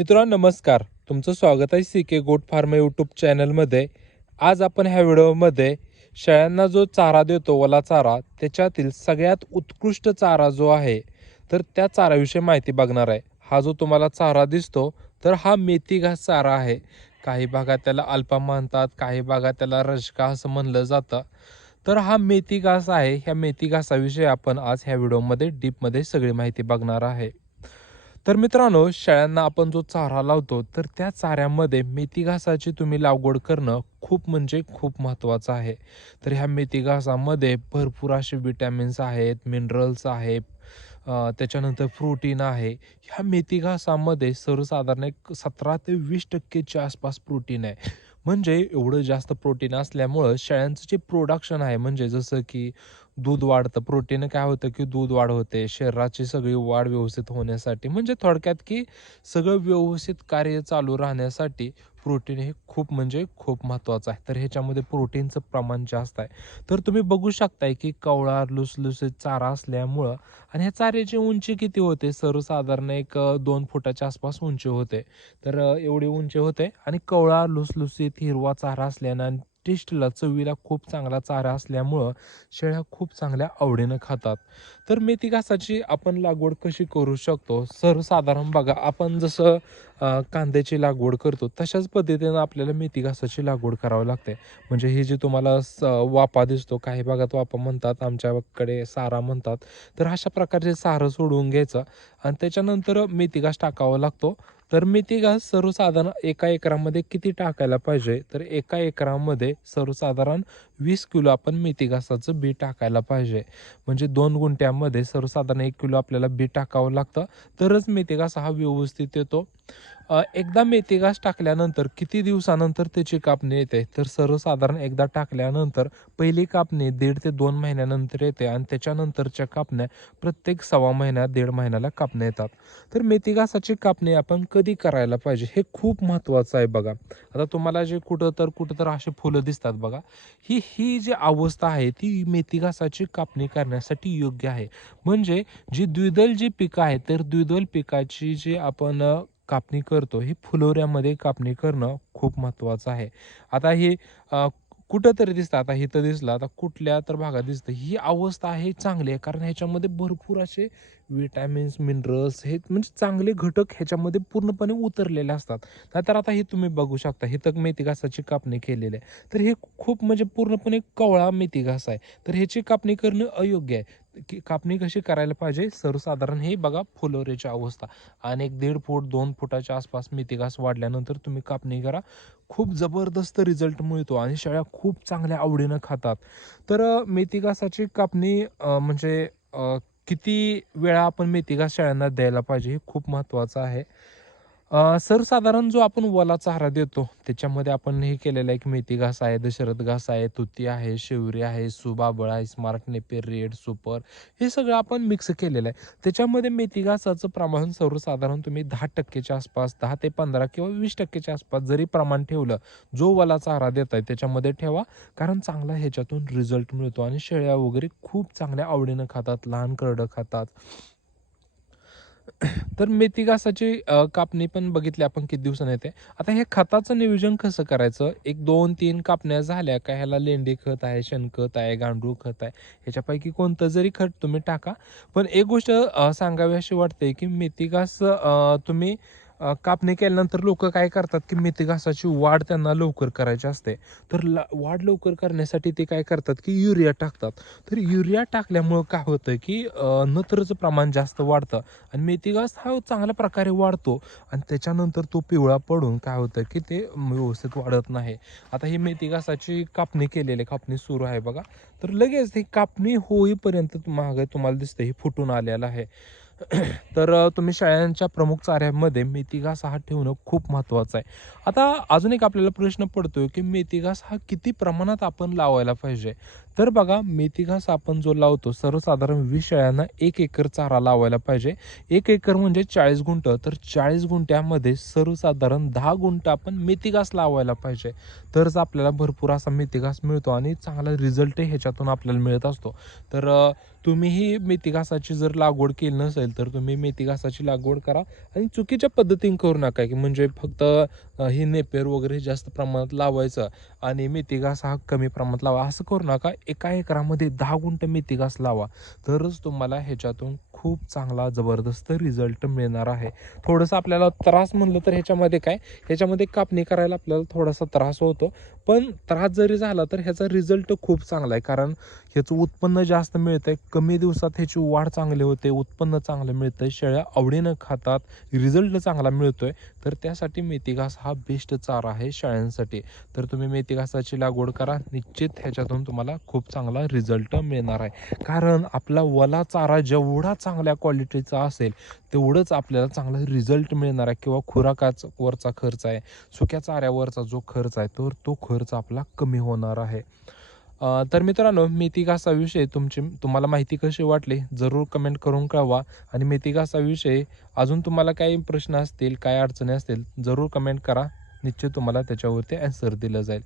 मित्रांनो नमस्कार. तुमचं स्वागत आहे सी के गोट फार्म यूट्यूब चॅनलमध्ये आज आपण ह्या व्हिडिओमध्ये शेळ्यांना जो चारा देतो ओला चारा त्याच्यातील सगळ्यात उत्कृष्ट चारा जो आहे तर त्या चाराविषयी माहिती बघणार आहे. हा जो तुम्हाला चारा दिसतो तर हा मेथी घास चारा आहे. काही भागात त्याला अल्पा म्हणतात काही भागात त्याला रजका असं म्हणलं जातं. तर हा मेथी घास आहे. ह्या मेथी घासाविषयी आपण आज ह्या व्हिडिओमध्ये डीपमध्ये सगळी माहिती बघणार आहे. तर मित्रांनो शेळ्यांना आपण जो चारा लावतो तर त्या चाऱ्यामध्ये मेथी घासाची तुम्ही लागवड करणं खूप म्हणजे खूप महत्त्वाचं आहे. तर ह्या मेथी घासामध्ये भरपूर असे विटॅमिन्स आहेत मिनरल्स आहेत त्याच्यानंतर प्रोटीन आहे. ह्या मेथी घासामध्ये सर्वसाधारण एक सतरा ते वीस टक्केच्या आसपास प्रोटीन आहे. म्हणजे एवढं जास्त प्रोटीन असल्यामुळं शेळ्यांचं जे प्रोडक्शन आहे म्हणजे जसं की दूध वाढतं प्रोटीन काय होतं की दूध वाढ होते शरीराची सगळी वाढ व्यवस्थित होण्यासाठी म्हणजे थोडक्यात की सगळं व्यवस्थित कार्य चालू राहण्यासाठी प्रोटीन हे खूप म्हणजे खूप महत्त्वाचं आहे. तर ह्याच्यामध्ये प्रोटीनचं प्रमाण जास्त आहे. तर तुम्ही बघू शकताय की कवळा लुसलुसीत चारा असल्यामुळं आणि ह्या चाऱ्याची उंची किती होते? सर्वसाधारण एक दोन फुटाच्या आसपास उंची होते. तर एवढी उंची होते आणि कवळा लुसलुसीत हिरवा चारा असल्यानं टेस्टला चवीला खूप चांगला चारा असल्यामुळं शेळ्या खूप चांगल्या आवडीनं खातात. तर मेथी घासाची आपण लागवड कशी करू शकतो? सर्वसाधारण बघा आपण जसं कांद्याची लागवड करतो तशाच पद्धतीनं आपल्याला मेथी घासाची लागवड करावी लागते. म्हणजे हे जी तुम्हाला स वापा दिसतो काही भागात वापा म्हणतात आमच्याकडे सारा म्हणतात. तर अशा प्रकारचे सारं सोडवून घ्यायचं. आणि त्याच्यानंतर मेथी घास टाकावा लागतो. तर मेथी घास सर्वसाधारण एका एकरामध्ये किती टाकायला पाहिजे? तर एका एकरामध्ये सर्वसाधारण वीस किलो आपण मेथी घासाचं बी टाकायला पाहिजे. म्हणजे दोन गुंठ्यामध्ये सर्वसाधारण एक किलो आपल्याला बी टाकावं लागतं. तरच मेथी घास हा व्यवस्थित येतो. एकदा मेथी घास टाकल्यानंतर किती दिवसानंतर त्याची कापणी येते? तर सर्वसाधारण एकदा टाकल्यानंतर पहिली कापणी दीड ते दोन महिन्यानंतर येते आणि त्याच्यानंतरच्या कापण्या प्रत्येक सव्वा महिन्यात दीड महिन्याला कापण्या येतात. तर मेथी घासाची कापणी आपण कधी करायला पाहिजे हे खूप महत्त्वाचं आहे बघा. आता तुम्हाला जे कुठं तर कुठं तर असे फुलं दिसतात बघा. ही ही जी अवस्था आहे ती मेथी घासाची कापणी करण्यासाठी योग्य आहे. म्हणजे जी द्विदल जी पिकं आहेत तर द्विदल पिकाची जी आपण कापणी करतो. ही फुलोऱ्यामध्ये कापणी करणं खूप महत्त्वाचं आहे. आता हे कुठंतरी कुठं तरी दिसतं. आता हे तर दिसलं. आता कुठल्या तर भागात दिसतं. ही अवस्था आहे चांगली आहे. कारण ह्याच्यामध्ये भरपूर असे विटॅमिन्स मिनरल्स हे म्हणजे चांगले घटक ह्याच्यामध्ये पूर्णपणे उतरलेले असतात. नाहीतर आता हे तुम्ही बघू शकता. हे तर मेथी घासाची कापणी केलेली आहे. तर हे खूप म्हणजे पूर्णपणे कवळा मेथी घास आहे. तर ह्याची कापणी करणं अयोग्य आहे. की कापणी कशी करायला पाहिजे? सर्वसाधारण हे बघा फुलोरेची अवस्था. आणि एक दीड फूट दोन फुटाच्या आसपास मितिघास वाढल्यानंतर तुम्ही कापणी करा. खूप जबरदस्त रिझल्ट मिळतो आणि शेळ्या खूप चांगल्या आवडीनं खातात. तर मेथिघासाची मेथी घासाची कापणी म्हणजे किती वेळा आपण मेथिघास शाळांना शेळ्यांना द्यायला पाहिजे हे खूप महत्त्वाचं आहे. सर्वसाधारण जो आपण वला चारा देतो त्याच्यामध्ये आपण हे केलेलं आहे की मेथी घास आहे दशरथ घास आहे तुती आहे शेवरी आहे सुबाबळ आहे स्मार्ट नेपेर रेड सुपर हे सगळं आपण मिक्स केलेलं आहे. त्याच्यामध्ये मेथी घासाचं प्रमाण सर्वसाधारण तुम्ही दहा टक्केच्या आसपास दहा ते पंधरा किंवा वीस टक्केच्या आसपास जरी प्रमाण ठेवलं जो वला चारा देत आहे त्याच्यामध्ये ठेवा. कारण चांगला ह्याच्यातून रिझल्ट मिळतो आणि शेळ्या वगैरे खूप चांगल्या आवडीनं खातात लहान करडं खातात. तर मेथी घासाची कापणी पण बघितली आपण किती दिवसांनी येते. आता हे खताचं नियोजन कसं करायचं? एक दोन तीन कापण्या झाल्या का? ह्याला लेंडी खत आहे शेणखत आहे गांडूळ खत आहे ह्याच्यापैकी कोणतं जरी खत तुम्ही टाका. पण एक गोष्ट सांगावी अशी वाटते की मेथी घास तुम्ही कापणी केल्यानंतर लोक काय करतात की मेथी घासाची वाढ त्यांना लवकर करायची असते. तर ला वाढ लवकर करण्यासाठी ते काय करतात की युरिया टाकतात. तर युरिया टाकल्यामुळं काय होतं की नत्रचं प्रमाण जास्त वाढतं आणि मेथी घास हा चांगल्या प्रकारे वाढतो आणि त्याच्यानंतर तो पिवळा पडून काय होतं की ते व्यवस्थित वाढत नाही. आता ही मेथी घासाची कापणी केलेली कापणी सुरू आहे बघा. तर लगेच ही कापणी होईपर्यंत महागाई तुम्हाला दिसतं हे फुटून आलेलं आहे. तर तुम्ही शेळ्यांच्या प्रमुख चाऱ्यामध्ये मेथी घास हा ठेवणं खूप महत्त्वाचं आहे. आता अजून एक आपल्याला प्रश्न पडतोय की मेथी घास हा किती प्रमाणात आपण लावायला पाहिजे? तर बघा मेथी घास आपण जो लावतो सर्वसाधारण वीस शेळ्यांना एक एकर चारा लावायला पाहिजे. एक एकर म्हणजे चाळीस गुंट तर चाळीस गुंट्यामध्ये सर्वसाधारण दहा गुंट आपण मेथी घास लावायला पाहिजे. तरच आपल्याला भरपूर असा मेथी घास मिळतो आणि चांगला रिझल्टही ह्याच्यातून आपल्याला मिळत असतो. तर तुम्हीही मेथी घासाची जर लागवड केली नसेल असेल तर तुम्ही मेथी घासाची लागवड करा आणि चुकीच्या पद्धतीने करू नका. की म्हणजे फक्त हे नेपेर वगैरे जास्त प्रमाणात लावायचं आणि मेथी घास हा कमी प्रमाणात लावा. असं करू नका. एका एकरामध्ये दहा गुंठ मेथी घास लावा. तरच तुम्हाला ह्याच्यातून खूप चांगला जबरदस्त रिझल्ट मिळणार आहे. थोडंसं आपल्याला त्रास म्हणलं तर ह्याच्यामध्ये काय? ह्याच्यामध्ये कापणी करायला आपल्याला थोडासा त्रास होतो. पण त्रास जरी झाला तर ह्याचा रिझल्ट खूप चांगला आहे. कारण ह्याचं उत्पन्न जास्त मिळतंय. कमी दिवसात ह्याची वाढ चांगली होते उत्पन्न चांगलं मिळतंय शेळ्या आवडीनं खातात रिझल्ट चांगला मिळतोय. तर त्यासाठी मेथी घास हा बेस्ट चारा आहे शाळांसाठी तर तुम्ही मेथी घासाची लागवड करा. निश्चित ह्याच्यातून तुम्हाला खूप चांगला रिझल्ट मिळणार आहे. कारण आपला वला चारा जेवढा चांगल्या क्वालिटीचा असेल तेवढंच आपल्याला चांगला रिझल्ट मिळणार आहे किंवा खुराकाच वरचा खर्च आहे. सुक्या चाऱ्यावरचा जो खर्च आहे तर तो खर्च आपला कमी होणार आहे. तर मित्रांनो मेथी घासाविषयी तुमची तुम्हाला माहिती कशी वाटली? जरूर कमेंट करून कळवा. आणि मेथी घासाविषयी अजून तुम्हाला काही प्रश्न असतील काय अडचणी असतील जरूर कमेंट करा. निश्चित तुम्हाला त्याच्यावरती ॲन्सर दिलं जाईल.